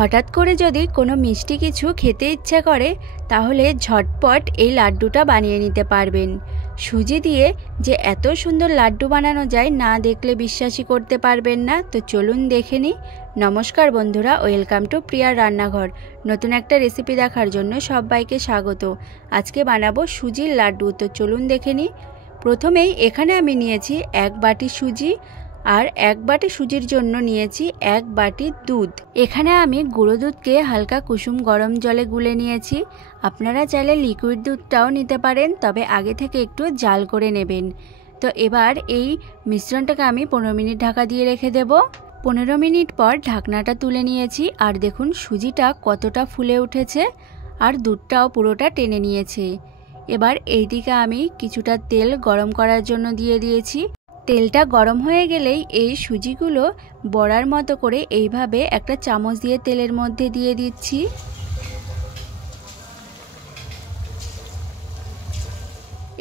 হঠাৎ করে যদি কোনো মিষ্টি কিছু খেতে ইচ্ছা করে তাহলে ঝটপট এই লাড্ডুটা বানিয়ে নিতে পারবেন। সুজি দিয়ে যে এত সুন্দর লাড্ডু বানানো যায় না দেখলে বিশ্বাসই করতে পারবেন না। তো চলুন দেখে নিই। নমস্কার বন্ধুরা, ওয়েলকাম টু প্রিয়ার রান্নাঘর। নতুন একটা রেসিপি দেখার জন্য সবাইকে স্বাগত। আজকে বানাবো সুজির লাড্ডু। তো চলুন দেখে নিই। প্রথমেই এখানে আমি নিয়েছি 1 বাটি সুজি, আর 1 বাটি সুজির জন্য নিয়েছি 1 বাটি দুধ। এখানে আমি গুঁড়ো দুধকে হালকা কুসুম গরম জলে গুলে নিয়েছি। আপনারা চাইলে লিকুইড দুধটাও নিতে পারেন, তবে আগে থেকে একটু জাল করে নেবেন। তো এবার এই মিশ্রণটাকে আমি 15 মিনিট ঢাকা দিয়ে রেখে দেব। 15 মিনিট পর ঢাকনাটা তুলে নিয়েছি, আর দেখুন সুজিটা কতটা ফুলে উঠেছে আর দুধটাও পুরোটা টেনে নিয়েছে। এবার এইদিকে আমি কিছুটা তেল গরম করার জন্য দিয়ে দিয়েছি। তেলটা গরম হয়ে গেলেই এই সুজিগুলো বড়ার মতো করে এইভাবে একটা চামচ দিয়ে তেলের মধ্যে দিয়ে দিচ্ছি।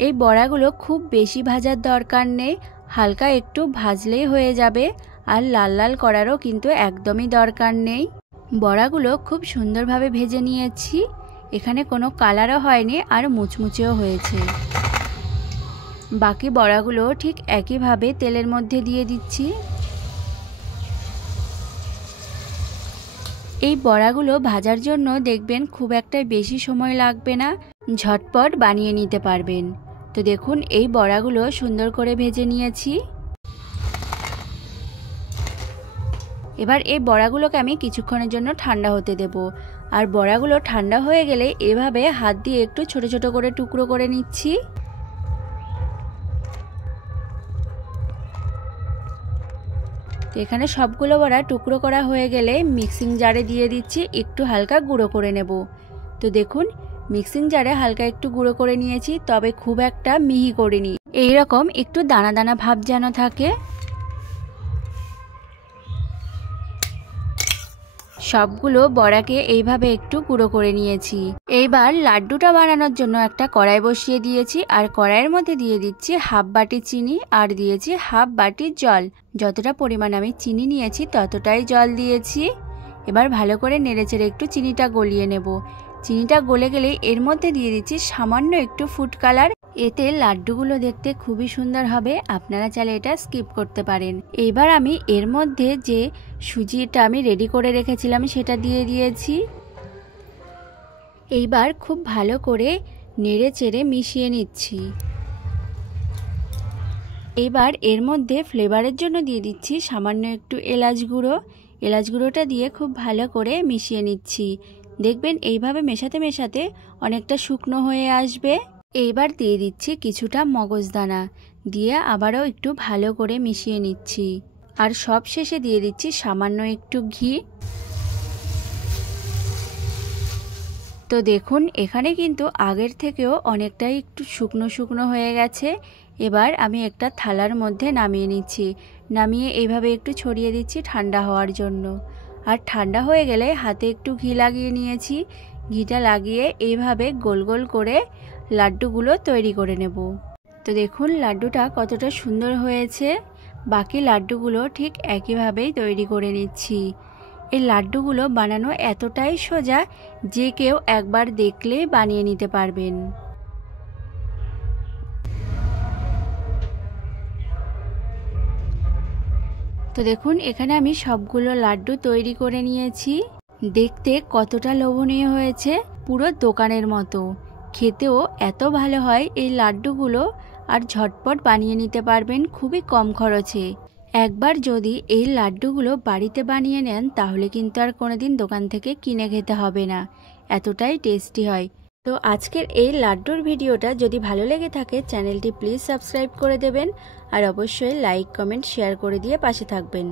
এই বড়াগুলো খুব বেশি ভাজার দরকার নেই, হালকা একটু ভাজলেই হয়ে যাবে। আর লাল লাল করারও কিন্তু একদমই দরকার নেই। বড়াগুলো খুব সুন্দরভাবে ভেজে নিয়েছি। এখানে কোনো কালারও হয়নি আর মুচমুচেও হয়েছে। বাকি বড়াগুলো ঠিক একইভাবে তেলের মধ্যে দিয়ে দিচ্ছি। এই বড়াগুলো ভাজার জন্য দেখবেন খুব একটা বেশি সময় লাগবে না, ঝটপট বানিয়ে নিতে পারবেন। তো দেখুন এই বড়াগুলো সুন্দর করে ভেজে নিয়েছি। এবার এই বড়াগুলোকে আমি কিছুক্ষণের জন্য ঠান্ডা হতে দেব। আর বড়াগুলো ঠান্ডা হয়ে গেলে এভাবে হাত দিয়ে একটু ছোট ছোট করে টুকরো করে নিচ্ছি। তো এখানে সবগুলো বড়া টুকরো করা হয়ে গেলে মিক্সিং জারে দিয়ে দিচ্ছি, একটু হালকা গুঁড়ো করে নেব। তো দেখুন মিক্সিং জারে হালকা একটু গুঁড়ো করে নিয়েছি, তবে খুব একটা মিহি করিনি। এইরকম একটু দানা দানা ভাব যেন থাকে। সবগুলো বড়াকে এইভাবে একটু গুঁড়ো করে নিয়েছি। এইবার লাড্ডুটা বানানোর জন্য একটা কড়াই বসিয়ে দিয়েছি, আর কড়াইয়ের মধ্যে দিয়ে দিচ্ছি 1/2 বাটি চিনি, আর দিয়েছি 1/2 বাটি জল। যতটা পরিমাণ আমি চিনি নিয়েছি ততটাই জল দিয়েছি। এবার ভালো করে নেড়েচেড়ে একটু চিনিটা গলিয়ে নেব। চিনিটা গলে গেলে এর মধ্যে দিয়ে দিচ্ছি সামান্য একটু ফুড কালার। এতে লাড্ডুগুলো দেখতে খুবই সুন্দর হবে, আপনারা চাইলে এটা স্কিপ করতে পারেন। এবার আমি এর মধ্যে যে সুজিটা আমি রেডি করে রেখেছিলাম সেটা দিয়ে দিয়েছি। এইবার খুব ভালো করে নেড়ে চেড়ে মিশিয়ে নিচ্ছি। এবার এর মধ্যে ফ্লেভারের জন্য দিয়ে দিচ্ছি সামান্য একটু এলাচ গুঁড়ো। এলাচ গুঁড়োটা দিয়ে খুব ভালো করে মিশিয়ে নিচ্ছি। দেখবেন এইভাবে মেশাতে মেশাতে অনেকটা শুকনো হয়ে আসবে। এইবার দিয়ে দিচ্ছি কিছুটা মগজদানা, দিয়ে আবারও একটু ভালো করে মিশিয়ে নিচ্ছি। আর সব শেষে দিয়ে দিচ্ছি সামান্য একটু ঘি। তো দেখুন এখানে কিন্তু আগের থেকেও অনেকটাই একটু শুকনো শুকনো হয়ে গেছে। এবার আমি একটা থালার মধ্যে নামিয়ে নিচ্ছি। নামিয়ে এইভাবে একটু ছড়িয়ে দিচ্ছি ঠান্ডা হওয়ার জন্য। আর ঠান্ডা হয়ে গেলে হাতে একটু ঘি লাগিয়ে নিয়েছি। ঘিটা লাগিয়ে এইভাবে গোল গোল করে লাড্ডুগুলো তৈরি করে নেব। তো দেখুন লাড্ডুটা কতটা সুন্দর হয়েছে। বাকি লাড্ডুগুলো ঠিক একইভাবেই তৈরি করে নিচ্ছি। এই লাড্ডুগুলো বানানো এতটাই সোজা যে কেউ একবার দেখলে বানিয়ে নিতে পারবেন। তো দেখুন এখানে আমি সবগুলো লাড্ডু তৈরি করে নিয়েছি। দেখতে কতটা লোভনীয় হয়েছে, পুরো দোকানের মতো। খেতেও এত ভালো হয় এই লাড্ডুগুলো, আর ঝটপট বানিয়ে নিতে পারবেন খুবই কম খরচে। একবার যদি এই লাড্ডুগুলো বাড়িতে বানিয়ে নেন তাহলে কিন্তু আর কোনোদিন দোকান থেকে কিনে খেতে হবে না, এতটাই টেস্টি হয়। তো আজকের এই লাড্ডুর ভিডিওটা যদি ভালো লেগে থাকে চ্যানেলটি প্লিজ সাবস্ক্রাইব করে দেবেন, আর অবশ্যই লাইক কমেন্ট শেয়ার করে দিয়ে পাশে থাকবেন।